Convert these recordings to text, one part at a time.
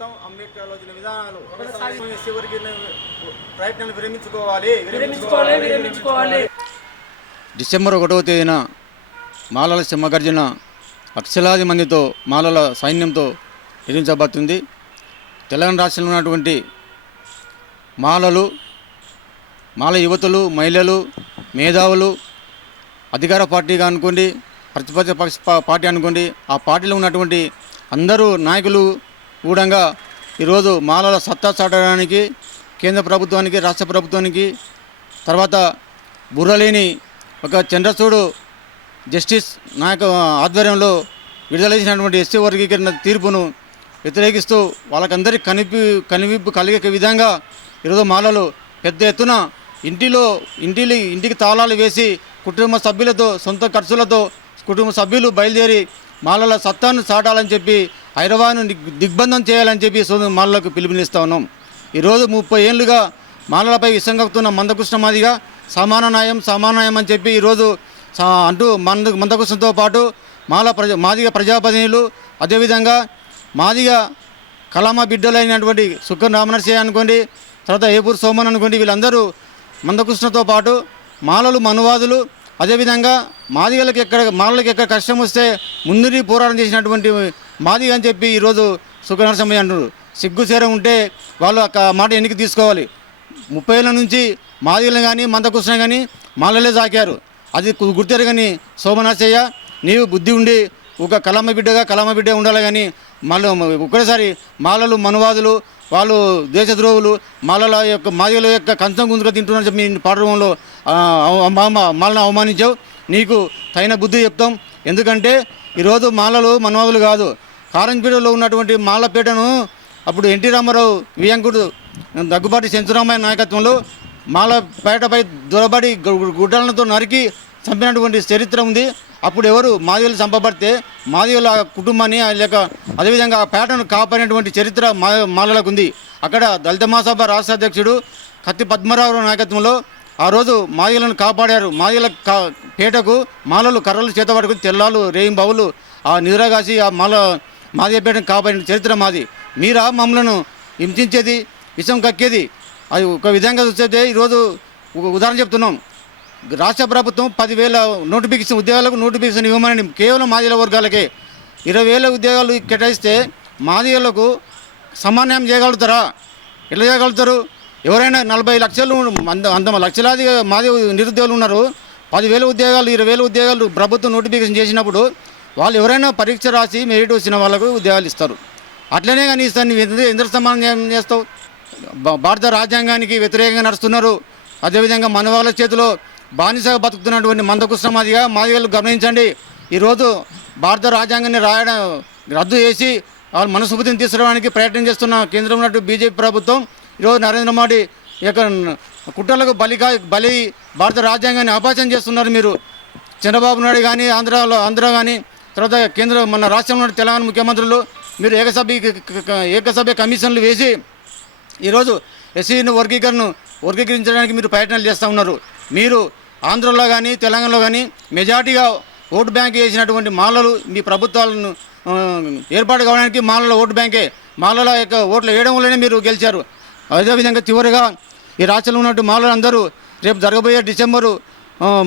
ప్రభుత్వం అంబేద్కర్ ఆలోచన విధానాలు చివరికి ప్రయత్నాలు విరమించుకోవాలి. విరమించుకోవాలి విరమించుకోవాలి. డిసెంబర్ ఒకటవ తేదీన మాలల సింహగర్జన లక్షలాది మందితో మాలల సైన్యంతో నిర్మించబడుతుంది తెలంగాణ రాష్ట్రంలో ఉన్నటువంటి మాలలు మాల యువతులు మహిళలు మేధావులు అధికార పార్టీగా అనుకోండి ప్రతిపక్ష పార్టీ అనుకోండి ఆ పార్టీలో ఉన్నటువంటి అందరూ నాయకులు కూడంగా ఈరోజు మాలల సత్తా చాటడానికి కేంద్ర ప్రభుత్వానికి రాష్ట్ర ప్రభుత్వానికి తర్వాత బుర్రలేని ఒక చంద్రచూడు జస్టిస్ నాయక ఆధ్వర్యంలో విడుదల చేసినటువంటి ఎస్సీ వర్గీకరణ తీర్పును వ్యతిరేకిస్తూ వాళ్ళకందరికీ కనిపి కనివిప్పు కలిగే విధంగా ఈరోజు మాలలు పెద్ద ఎత్తున ఇంటిలో ఇంటి ఇంటికి తాళాలు వేసి కుటుంబ సభ్యులతో సొంత ఖర్చులతో కుటుంబ సభ్యులు బయలుదేరి మాలల సత్తాను చాటాలని చెప్పి హైదరాబాద్ను దిగ్బంధం చేయాలని చెప్పి మాలలకు పిలుపునిస్తా ఉన్నాం. ఈరోజు ముప్పై ఏళ్ళుగా మాలలపై విసంగతున్న మందకృష్ణ మాదిగా సమాన న్యాయం సమాన న్యాయం అని చెప్పి ఈరోజు అంటూ మంద మందకృష్ణతో పాటు మాల ప్రజ మాదిగ ప్రజాప్రతినిధులు అదేవిధంగా మాదిగ కలామ బిడ్డలైనటువంటి సుఖం రామనర్సయ్య అనుకోండి తర్వాత ఏపూర్ సోమన్ అనుకోండి వీళ్ళందరూ మందకృష్ణతో పాటు మాలలు మనువాదులు అదేవిధంగా మాదిగలకు ఎక్కడ మాలలకు ఎక్కడ కష్టం వస్తే ముందుని పోరాటం చేసినటువంటి మాదిగ అని చెప్పి ఈరోజు సుఖనరసింహయ్య అంటున్నారు. సిగ్గుచేర ఉంటే వాళ్ళు ఆ మాట ఎన్నిక తీసుకోవాలి. ముప్పై ఏళ్ళ నుంచి మాదిగలను కానీ మందకృష్ణ కానీ మాలలే సాకారు. అది గు- కానీ సోమనాశయ్య నీవు బుద్ధి ఉండి ఒక కలమ బిడ్డగా కలమ బిడ్డ ఉండాలి కానీ మళ్ళీ ఒక్కసారి మాలలు మనువాదులు వాళ్ళు దేశద్రోహులు మాలల యొక్క మాదిగల యొక్క కంచం గుంజుగా తింటున్నారు చెప్పి మీ పాఠంలో మాలను అవమానించావు. నీకు తగిన బుద్ధి చెప్తాం. ఎందుకంటే ఈరోజు మాలలు మనువాదులు కాదు. కారంపేటలో ఉన్నటువంటి మాలపేటను అప్పుడు ఎన్టీ రామారావు వియంకుడు దగ్గుబాటి సెంచురామయ్య నాయకత్వంలో మాలపేటపై దొరబడి గుడ్డలతో నరికి చంపినటువంటి చరిత్ర ఉంది. అప్పుడు ఎవరు మాదిగలు చంపబడితే మాదిగల కుటుంబాన్ని లేక అదేవిధంగా ఆ పేటను కాపాడినటువంటి చరిత్ర మా మాలలకు ఉంది అక్కడ దళిత మహాసభ రాష్ట్ర అధ్యక్షుడు కత్తి పద్మరావు నాయకత్వంలో ఆ రోజు మాదిగలను కాపాడారు. మాదిగల కా పేటకు మాలలు కర్రలు చేత పట్టుకుని తెల్లాలు రేయింబావులు ఆ నిద్రగాసి ఆ మాల మాదిగపేటను కాపాడిన చరిత్ర మాది. మీరా మమ్మలను హింసించేది విషం కక్కేది. అది ఒక విధంగా చూస్తే ఈరోజు ఉదాహరణ చెప్తున్నాం. రాష్ట్ర ప్రభుత్వం పదివేల నోటిఫికేషన్ ఉద్యోగాలకు నోటిఫికేషన్ ఇవ్వమని కేవలం మాదిల వర్గాలకే ఇరవై వేల ఉద్యోగాలు కేటాయిస్తే మాదిలకు సమన్వయం చేయగలుగుతారా? ఎట్లా చేయగలుగుతారు? ఎవరైనా నలభై లక్షలు అంద అంత లక్షలాది మాది నిరుద్యోగులు ఉన్నారు. పదివేల ఉద్యోగాలు ఇరవై వేల ఉద్యోగాలు ప్రభుత్వం నోటిఫికేషన్ చేసినప్పుడు వాళ్ళు ఎవరైనా పరీక్ష రాసి మెరిట్ వచ్చిన వాళ్ళకు ఉద్యోగాలు ఇస్తారు. అట్లనే కానీ ఇస్తాను నువ్వు ఎందుకు సమానం చేస్తావు? భారత రాజ్యాంగానికి వ్యతిరేకంగా నడుస్తున్నారు. అదేవిధంగా మన వాళ్ళ చేతిలో బానిసగా బతుకుతున్నటువంటి మందకృష్ణ మాదిగా మాదిగలు గమనించండి. ఈరోజు భారత రాజ్యాంగాన్ని రాయడం రద్దు చేసి వాళ్ళ మనస్ఫూర్తిని తీసుకురావడానికి ప్రయత్నం చేస్తున్న కేంద్రంలో ఉన్నట్టు బీజేపీ ప్రభుత్వం ఈరోజు నరేంద్ర మోడీ యొక్క కుట్రలకు బలిగా బలి భారత రాజ్యాంగాన్ని అపాచం చేస్తున్నారు మీరు. చంద్రబాబు నాయుడు కానీ ఆంధ్రాలో ఆంధ్ర కానీ తర్వాత కేంద్ర మన రాష్ట్రంలో తెలంగాణ ముఖ్యమంత్రులు మీరు ఏకసభ్య ఏకసభ్య కమిషన్లు వేసి ఈరోజు ఎస్సీని వర్గీకరణను వర్గీకరించడానికి మీరు ప్రయత్నాలు చేస్తూ ఉన్నారు. మీరు ఆంధ్రలో కానీ తెలంగాణలో కానీ మెజార్టీగా ఓటు బ్యాంక్ వేసినటువంటి మాలలు మీ ప్రభుత్వాలను ఏర్పాటు కావడానికి మాలల ఓటు బ్యాంకే మాలల యొక్క ఓట్లు వేయడం వల్లనే మీరు గెలిచారు. అదేవిధంగా చివరిగా ఈ రాష్ట్రంలో ఉన్నటువంటి మాలలు అందరూ రేపు జరగబోయే డిసెంబరు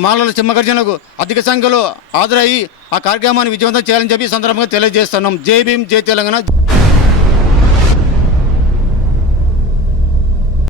మాలల సింహగర్జనకు అధిక సంఖ్యలో హాజరయ్యి ఆ కార్యక్రమాన్ని విజయవంతం చేయాలని చెప్పి సందర్భంగా తెలియజేస్తున్నాం. జై భీమ్ జై తెలంగాణ.